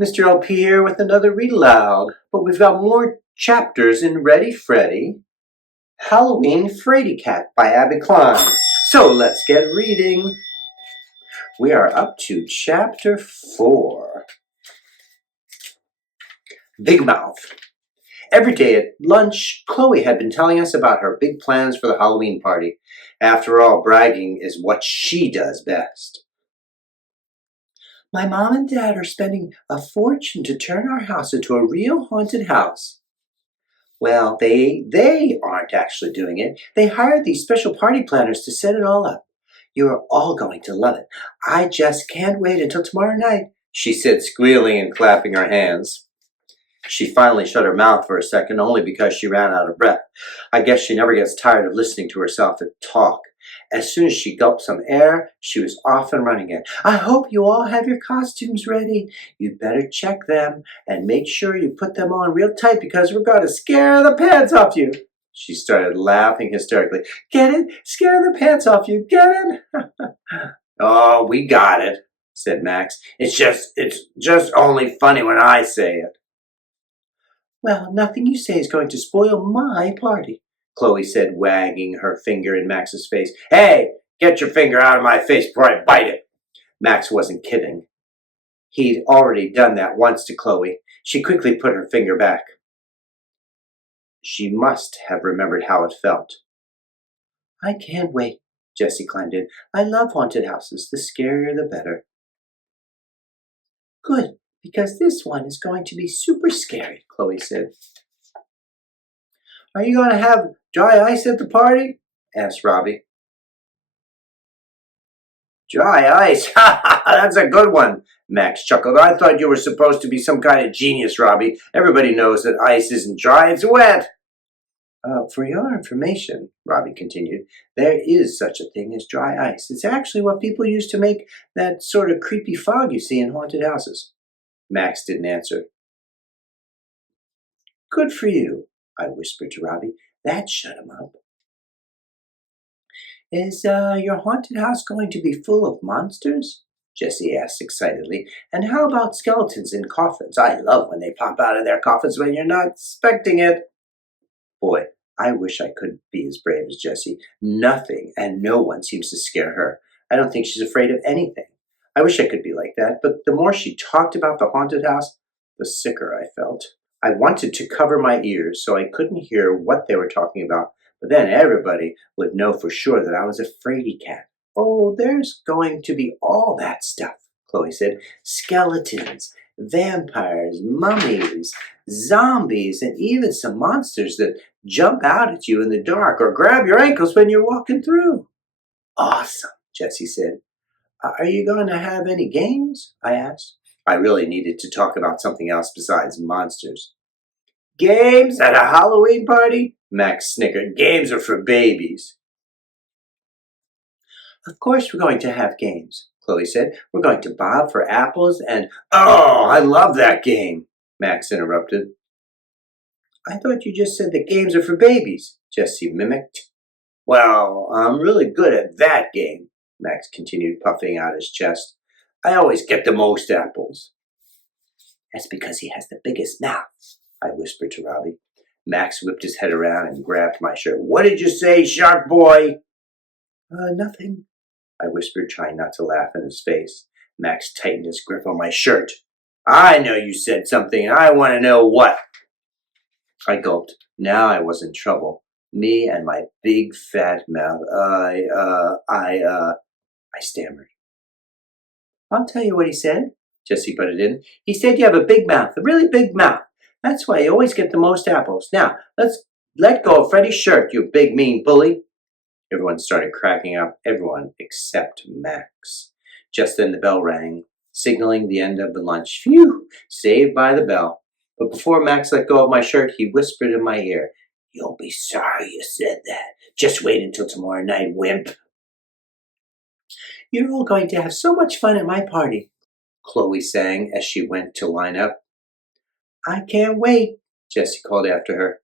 Mr. LP here with another read aloud, but we've got more chapters in Ready Freddy, Halloween Fraidy-Cat by Abby Klein. So let's get reading. We are up to chapter 4. Big Mouth. Every day at lunch, Chloe had been telling us about her big plans for the Halloween party. After all, bragging is what she does best. My mom and dad are spending a fortune to turn our house into a real haunted house. Well, they aren't actually doing it. They hired these special party planners to set it all up. You're all going to love it. I just can't wait until tomorrow night, she said, squealing and clapping her hands. She finally shut her mouth for a second, only because she ran out of breath. I guess she never gets tired of listening to herself talk. As soon as she gulped some air, she was off and running again. I hope you all have your costumes ready. You'd better check them and make sure you put them on real tight because we're going to scare the pants off you. She started laughing hysterically. Get it? Scare the pants off you. Get it? Oh, we got it, said Max. It's just only funny when I say it. Well, nothing you say is going to spoil my party, Chloe said, wagging her finger in Max's face. Hey, get your finger out of my face before I bite it. Max wasn't kidding. He'd already done that once to Chloe. She quickly put her finger back. She must have remembered how it felt. I can't wait, Jessie climbed in. I love haunted houses. The scarier the better. Good, because this one is going to be super scary, Chloe said. Are you going to have dry ice at the party? Asked Robbie. Dry ice? That's a good one, Max chuckled. I thought you were supposed to be some kind of genius, Robbie. Everybody knows that ice isn't dry, it's wet. For your information, Robbie continued, there is such a thing as dry ice. It's actually what people use to make that sort of creepy fog you see in haunted houses. Max didn't answer. Good for you, I whispered to Robbie. That shut him up. Is your haunted house going to be full of monsters? Jessie asked excitedly. And how about skeletons in coffins? I love when they pop out of their coffins when you're not expecting it. Boy, I wish I could be as brave as Jessie. Nothing and no one seems to scare her. I don't think she's afraid of anything. I wish I could be like that, but the more she talked about the haunted house, the sicker I felt. I wanted to cover my ears so I couldn't hear what they were talking about, but then everybody would know for sure that I was a Fraidy-Cat. Oh, there's going to be all that stuff, Chloe said. Skeletons, vampires, mummies, zombies, and even some monsters that jump out at you in the dark or grab your ankles when you're walking through. Awesome, Jessie said. Are you going to have any games? I asked. I really needed to talk about something else besides monsters. Games at a Halloween party? Max snickered. Games are for babies. Of course we're going to have games, Chloe said. We're going to bob for apples and... Oh, I love that game, Max interrupted. I thought you just said that games are for babies, Jessie mimicked. Well, I'm really good at that game, Max continued, puffing out his chest. I always get the most apples. That's because he has the biggest mouth, I whispered to Robbie. Max whipped his head around and grabbed my shirt. What did you say, shark boy? Nothing, I whispered, trying not to laugh in his face. Max tightened his grip on my shirt. I know you said something, and I want to know what. I gulped. Now I was in trouble. Me and my big fat mouth. I stammered. I'll tell you what he said, Jessie butted in. He said you have a big mouth, a really big mouth. That's why you always get the most apples. Now, let's let go of Freddy's shirt, you big mean bully. Everyone started cracking up, everyone except Max. Just then the bell rang, signaling the end of the lunch. Phew, saved by the bell. But before Max let go of my shirt, he whispered in my ear, You'll be sorry you said that. Just wait until tomorrow night, wimp. You're all going to have so much fun at my party, Chloe sang as she went to line up. I can't wait, Jessie called after her.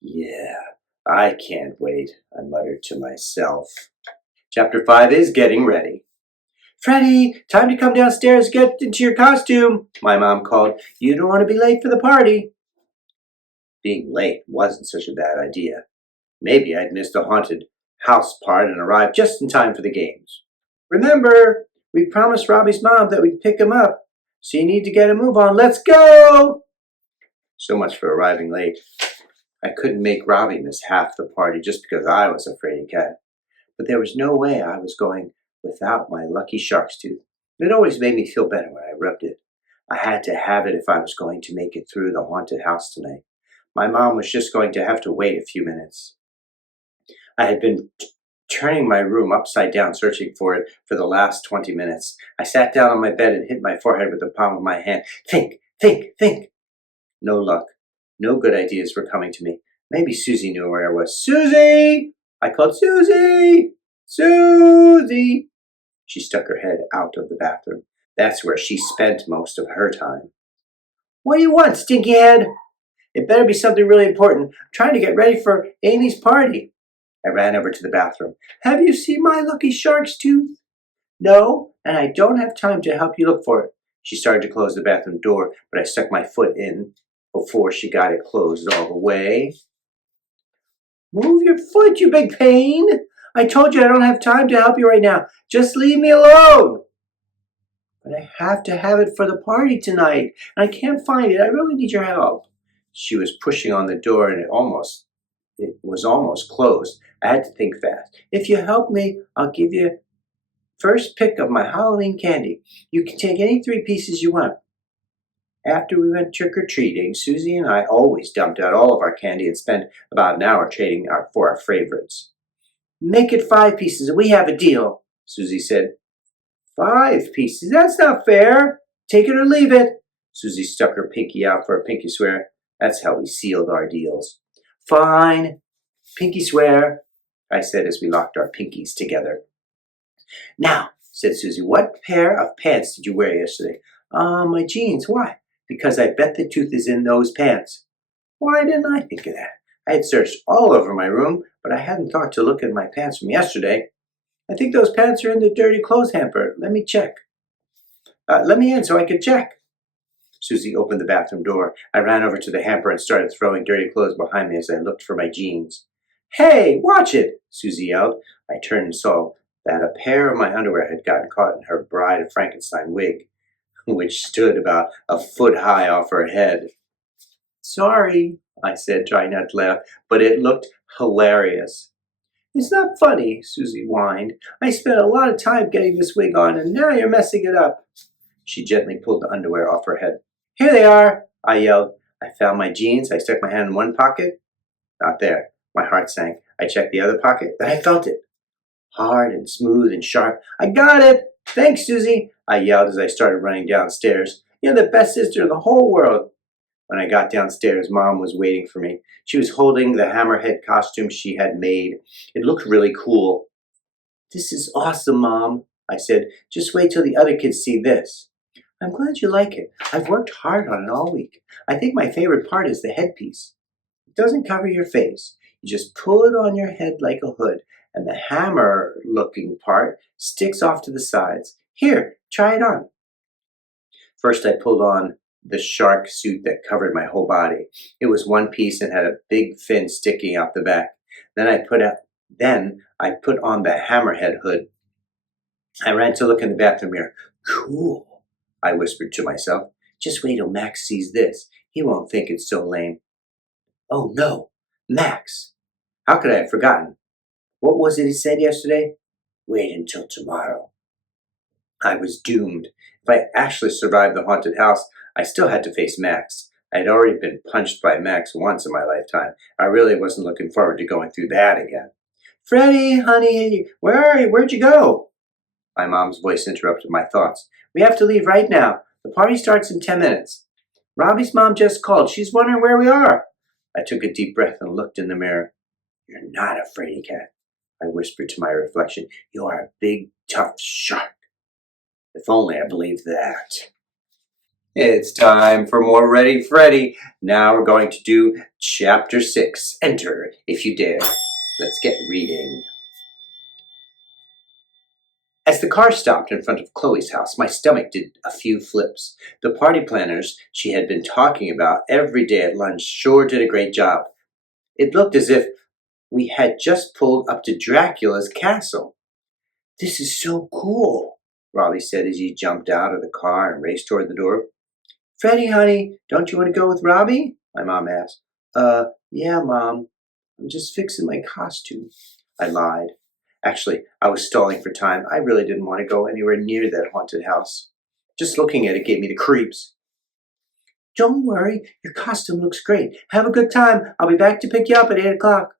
Yeah, I can't wait, I muttered to myself. Chapter 5 is getting ready. Freddy, time to come downstairs and get into your costume, my mom called. You don't want to be late for the party. Being late wasn't such a bad idea. Maybe I'd missed the haunted house part and arrived just in time for the games. Remember, we promised Robbie's mom that we'd pick him up, so you need to get a move on. Let's go! So much for arriving late. I couldn't make Robbie miss half the party just because I was a Fraidy-Cat. But there was no way I was going without my lucky shark's tooth. It always made me feel better when I rubbed it. I had to have it if I was going to make it through the haunted house tonight. My mom was just going to have to wait a few minutes. I had been turning my room upside down searching for it for the last 20 minutes. I sat down on my bed and hit my forehead with the palm of my hand. Think, think, think. No luck. No good ideas were coming to me. Maybe Susie knew where I was. Susie! I called, Susie! Susie! She stuck her head out of the bathroom. That's where she spent most of her time. What do you want, stinky head? It better be something really important. I'm trying to get ready for Amy's party. I ran over to the bathroom. Have you seen my lucky shark's tooth? No, and I don't have time to help you look for it. She started to close the bathroom door, but I stuck my foot in before she got it closed all the way. Move your foot, you big pain. I told you I don't have time to help you right now. Just leave me alone. But I have to have it for the party tonight, and I can't find it. I really need your help. She was pushing on the door, and it was almost closed. I had to think fast. If you help me, I'll give you first pick of my Halloween candy. You can take any 3 pieces you want. After we went trick-or-treating, Susie and I always dumped out all of our candy and spent about an hour trading for our favorites. Make it 5 pieces and we have a deal, Susie said. 5 pieces? That's not fair. Take it or leave it. Susie stuck her pinky out for a pinky swear. That's how we sealed our deals. Fine. Pinky swear, I said as we locked our pinkies together. Now, said Susie, what pair of pants did you wear yesterday? My jeans. Why? Because I bet the tooth is in those pants. Why didn't I think of that? I had searched all over my room, but I hadn't thought to look at my pants from yesterday. I think those pants are in the dirty clothes hamper. Let me check. Let me in so I could check. Susie opened the bathroom door. I ran over to the hamper and started throwing dirty clothes behind me as I looked for my jeans. Hey, watch it, Susie yelled. I turned and saw that a pair of my underwear had gotten caught in her Bride of Frankenstein wig, which stood about a foot high off her head. Sorry, I said, trying not to laugh, but it looked hilarious. It's not funny, Susie whined. I spent a lot of time getting this wig on, and now you're messing it up. She gently pulled the underwear off her head. Here they are, I yelled. I found my jeans. I stuck my hand in one pocket. Not there. My heart sank. I checked the other pocket. Then I felt it. Hard and smooth and sharp. I got it! Thanks, Susie, I yelled as I started running downstairs. You're the best sister in the whole world. When I got downstairs, Mom was waiting for me. She was holding the hammerhead costume she had made. It looked really cool. This is awesome, Mom, I said. Just wait till the other kids see this. I'm glad you like it. I've worked hard on it all week. I think my favorite part is the headpiece. It doesn't cover your face. You just pull it on your head like a hood, and the hammer-looking part sticks off to the sides. Here, try it on. First, I pulled on the shark suit that covered my whole body. It was one piece and had a big fin sticking out the back. Then I put on the hammerhead hood. I ran to look in the bathroom mirror. Cool, I whispered to myself. Just wait till Max sees this. He won't think it's so lame. Oh no, Max. How could I have forgotten? What was it he said yesterday? Wait until tomorrow. I was doomed. If I actually survived the haunted house, I still had to face Max. I had already been punched by Max once in my lifetime. I really wasn't looking forward to going through that again. Freddy, honey, where are you? Where'd you go? My mom's voice interrupted my thoughts. We have to leave right now. The party starts in 10 minutes. Robbie's mom just called. She's wondering where we are. I took a deep breath and looked in the mirror. You're not a Fraidy-Cat, I whispered to my reflection. You are a big, tough shark. If only I believed that. It's time for more Ready Freddy. Now we're going to do Chapter 6. Enter if you dare. Let's get reading. A As the car stopped in front of Chloe's house, my stomach did a few flips. The party planners she had been talking about every day at lunch sure did a great job. It looked as if we had just pulled up to Dracula's castle. This is so cool, Robbie said as he jumped out of the car and raced toward the door. Freddie, honey, don't you want to go with Robbie? My mom asked. Yeah, Mom. I'm just fixing my costume. I lied. Actually, I was stalling for time. I really didn't want to go anywhere near that haunted house. Just looking at it gave me the creeps. Don't worry, your costume looks great. Have a good time. I'll be back to pick you up at 8 o'clock.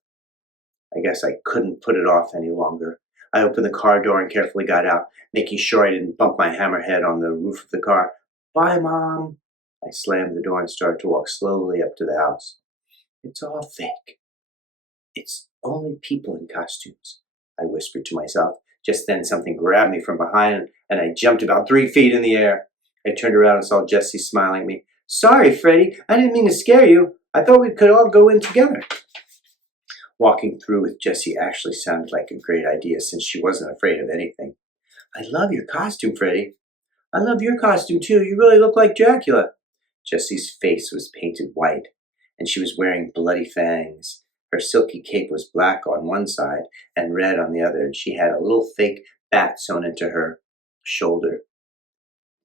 I guess I couldn't put it off any longer. I opened the car door and carefully got out, making sure I didn't bump my hammerhead on the roof of the car. Bye, Mom. I slammed the door and started to walk slowly up to the house. It's all fake. It's only people in costumes, I whispered to myself. Just then something grabbed me from behind and I jumped about 3 feet in the air. I turned around and saw Jessie smiling at me. Sorry, Freddie. I didn't mean to scare you. I thought we could all go in together. Walking through with Jessie actually sounded like a great idea since she wasn't afraid of anything. I love your costume, Freddie. I love your costume too. You really look like Dracula. Jessie's face was painted white, and she was wearing bloody fangs. Her silky cape was black on one side and red on the other, and she had a little fake bat sewn into her shoulder.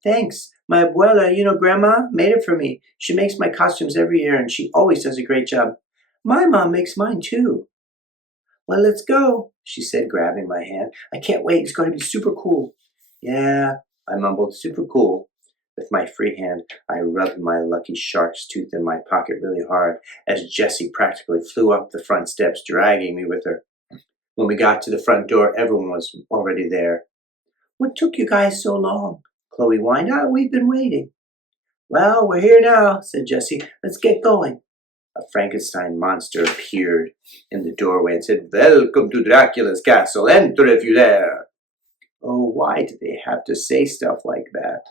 Thanks. My abuela, Grandma, made it for me. She makes my costumes every year, and she always does a great job. My mom makes mine, too. Well, let's go, she said, grabbing my hand. I can't wait. It's going to be super cool. Yeah, I mumbled, super cool. With my free hand, I rubbed my lucky shark's tooth in my pocket really hard as Jessie practically flew up the front steps, dragging me with her. When we got to the front door, everyone was already there. What took you guys so long? Chloe whined. We've been waiting. Well, we're here now, said Jessie. Let's get going. A Frankenstein monster appeared in the doorway and said, Welcome to Dracula's castle. Enter if you dare. Oh, why did they have to say stuff like that?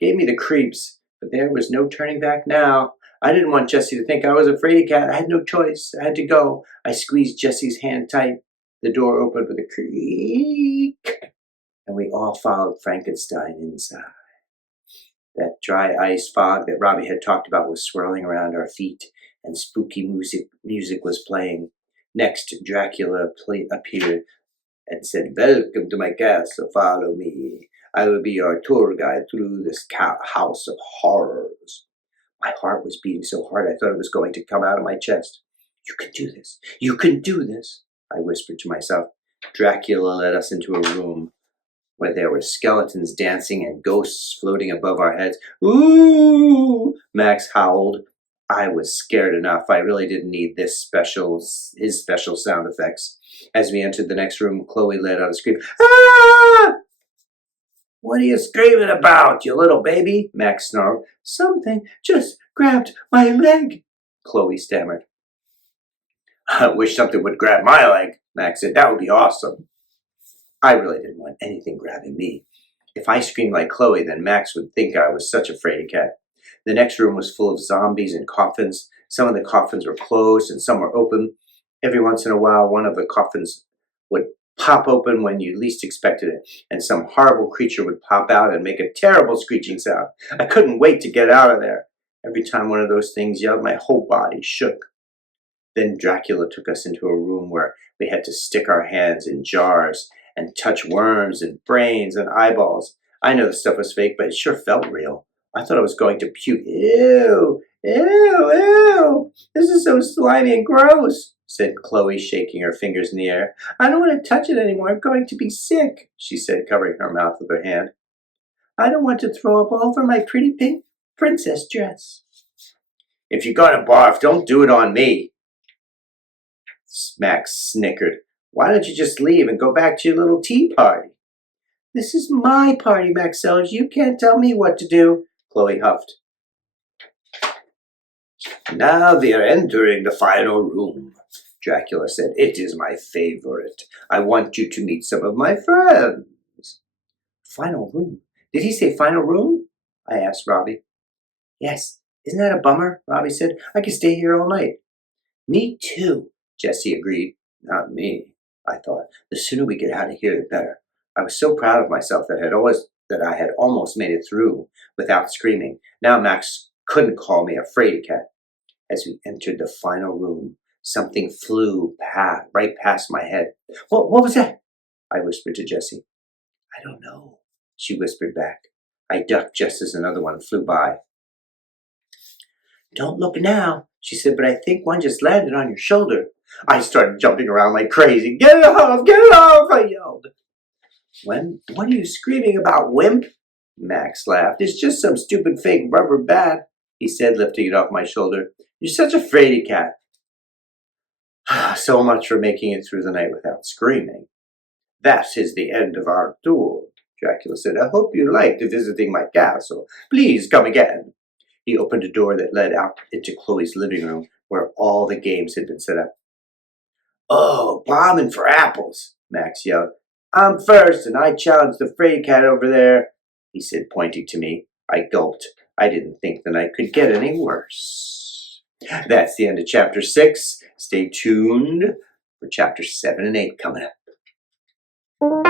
Gave me the creeps, but there was no turning back now. I didn't want Jessie to think I was a Fraidy-Cat. I had no choice. I had to go. I squeezed Jessie's hand tight. The door opened with a creak, and we all followed Frankenstein inside. That dry ice fog that Robbie had talked about was swirling around our feet, and spooky music was playing. Next, Dracula appeared and said, Welcome to my castle, follow me. I will be your tour guide through this house of horrors. My heart was beating so hard I thought it was going to come out of my chest. You can do this. You can do this, I whispered to myself. Dracula led us into a room where there were skeletons dancing and ghosts floating above our heads. Ooh! Max howled. I was scared enough. I really didn't need his special sound effects. As we entered the next room, Chloe let out a scream. Ah! What are you screaming about, you little baby? Max snarled. Something just grabbed my leg, Chloe stammered. I wish something would grab my leg, Max said. That would be awesome. I really didn't want anything grabbing me. If I screamed like Chloe, then Max would think I was such a fraidy-cat. The next room was full of zombies and coffins. Some of the coffins were closed and some were open. Every once in a while, one of the coffins would pop open when you least expected it, and some horrible creature would pop out and make a terrible screeching sound. I couldn't wait to get out of there. Every time one of those things yelled, my whole body shook. Then Dracula took us into a room where we had to stick our hands in jars and touch worms and brains and eyeballs. I know the stuff was fake, but it sure felt real. I thought I was going to puke. Ew, ew, ew. This is so slimy and gross, said Chloe, shaking her fingers in the air. I don't want to touch it anymore. I'm going to be sick, she said, covering her mouth with her hand. I don't want to throw up all over my pretty pink princess dress. If you're going to barf, don't do it on me. Max snickered. Why don't you just leave and go back to your little tea party? This is my party, Max Sellers. You can't tell me what to do, Chloe huffed. Now we are entering the final room, Dracula said. It is my favorite. I want you to meet some of my friends. Final room? Did he say final room? I asked Robbie. Yes. Isn't that a bummer? Robbie said. I could stay here all night. Me too, Jessie agreed. Not me, I thought. The sooner we get out of here, the better. I was so proud of myself that I had almost made it through without screaming. Now Max couldn't call me a fraidy-cat. As we entered the final room, something flew right past my head. What was that? I whispered to Jessie. I don't know, she whispered back. I ducked just as another one flew by. Don't look now, she said, but I think one just landed on your shoulder. I started jumping around like crazy. Get it off! Get it off! I yelled. What are you screaming about, wimp? Max laughed. It's just some stupid fake rubber bat, he said, lifting it off my shoulder. You're such a fraidy-cat. So much for making it through the night without screaming. That is the end of our tour, Dracula said. I hope you liked visiting my castle. Please come again. He opened a door that led out into Chloe's living room, where all the games had been set up. Oh, bombing for apples, Max yelled. I'm first, and I challenge the Fraidy-Cat over there, he said, pointing to me. I gulped. I didn't think the night could get any worse. That's the end of chapter 6. Stay tuned for chapter 7 and 8 coming up.